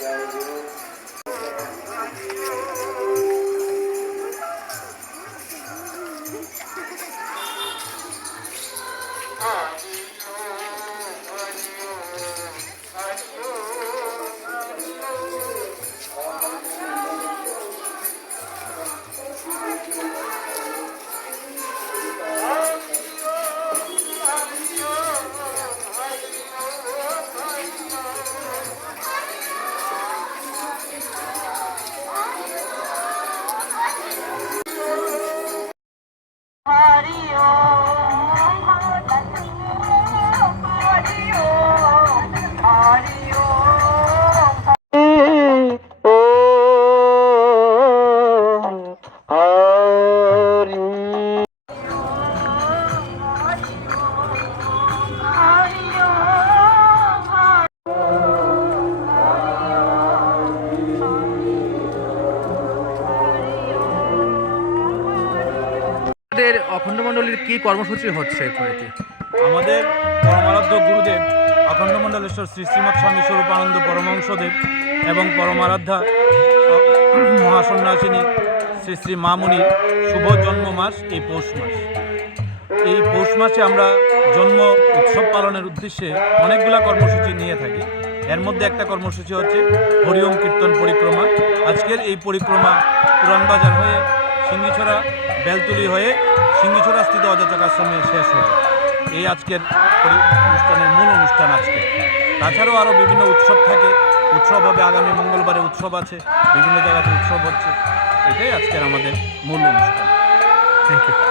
জয় গুরু আপনাদের অখণ্ড মণ্ডলীর কি কর্মসূচি হচ্ছে আমাদের পরমারাধ্য গুরুদেব, অখণ্ড মণ্ডলেশ্বর শ্রী শ্রীমৎ স্বামী স্বরূপানন্দ পরমহংসদেব এবং পরমারাধ্যা মহাসন্ন্যাসিনী শ্রী শ্রী মামুনি শুভ জন্ম মাস এই পৌষ মাস। এই পৌষ মাসে আমরা জন্ম উৎসব পালনের উদ্দেশ্যে অনেকগুলা কর্মসূচি নিয়ে থাকি। এর মধ্যে একটা কর্মসূচি হচ্ছে হরিওম কীর্তন পরিক্রমা। আজকের এই পরিক্রমা পুরানবাজার হয়ে সিঙ্গিছড়া বেলতুলি হয়ে সিঙ্গিছড়া স্থিত অজাচক আশ্রমে শেষ হবে এই আজকের অনুষ্ঠানের মূল অনুষ্ঠান আজকে। তাছাড়াও আরও বিভিন্ন উৎসব থাকে। উৎসব হবে আগামী মঙ্গলবারে উৎসব আছে, বিভিন্ন জায়গাতে উৎসব হচ্ছে। এটাই আজকের আমাদের মূল অনুষ্ঠান। Thank you